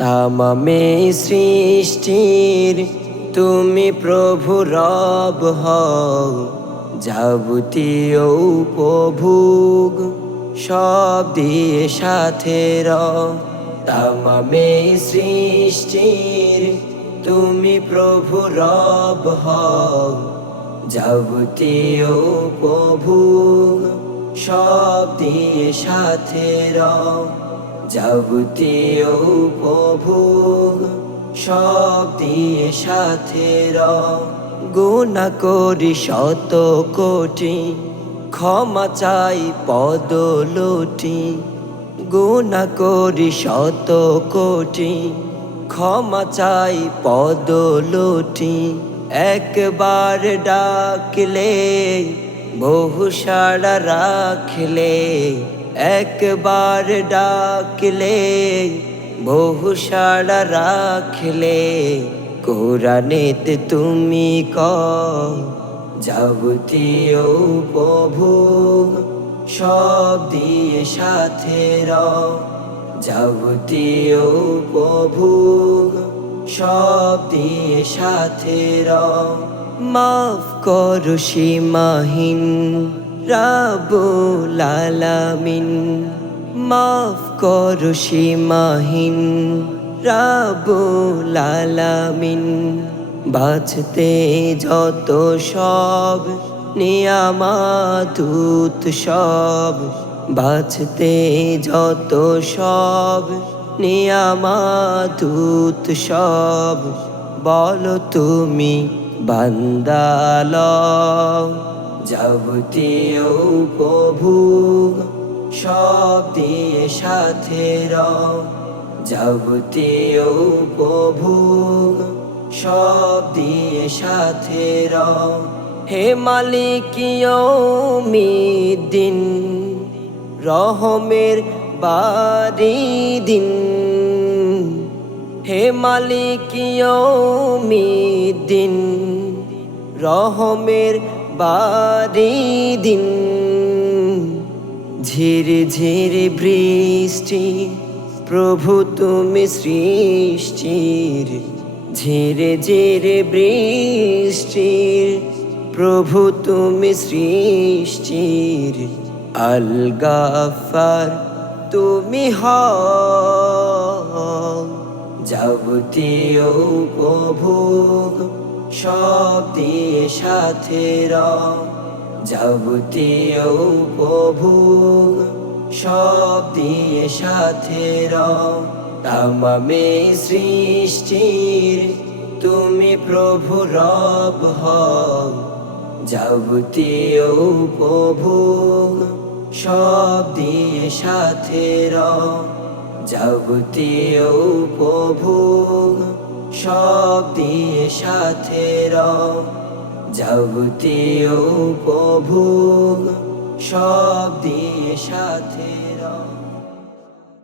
তামামে সৃষ্টির তুমি প্রভু রব হও, যাবতীয় উপভোগ সব দিয়ে সাথে রও। তামামে সৃষ্টির তুমি প্রভু রব হও, যাবতীয় উপভোগ সব দিয়ে সাথে রও। যাবতীয় উপভোগ সব দিয়ে সাথে রও। গুনাহ করি শত কোটি, ক্ষমা চাই পদলোটি। গুনাহ করি শত কোটি, ক্ষমা চাই পদলোটি। একবার ডাকলে বহু সাড়া রাখলে, একবার ডাকলে বহু সাড়া রাখলে। কোরআনেতে তুমি কও, যাবতীয় উপভোগ সব দিয়ে সাথে রও। যাবতীয় উপভোগ সব দিয়ে সাথে রও। মাফ করো সীমাহীন রাব্বুল আলামিন, মাফ করো সীমাহীন রাব্বুল আলামিন। বাঁচতে যত সব নিয়ামত উৎসব, বাঁচতে যত সব নিয়ামত উৎসব। বলো তুমি বান্দা লও, যাবতীয় উপভোগ সব দিয়ে সাথে রও। যাবতীয় উপভোগ সব দিয়ে সাথে রও। হে মালিক ইয়াউমিদ্দিন, রহমের বারিদিন। হে মালিক ইয়াউমিদ্দিন, রহমের বারিদিন। ঝিরি ঝিরি বৃষ্টি প্রভু তুমি সৃষ্টির, ঝিরে ঝিরে বৃষ্টির প্রভু তুমি সৃষ্টির। আল গাফফার তুমি হও, যাবতীয় উপভোগ সব দিয়ে সাথে রও। যাবতীয় উপভোগ সব দিয়ে সাথে রও। তামামে সৃষ্টির তুমি প্রভু রব হও, যাবতীয় উপভোগ সব দিয়ে সাথে রও। যাবতীয় উপভোগ সব দিয়ে সাথে রও। যাবতীয় উপভোগ সব দিয়ে সাথে রও।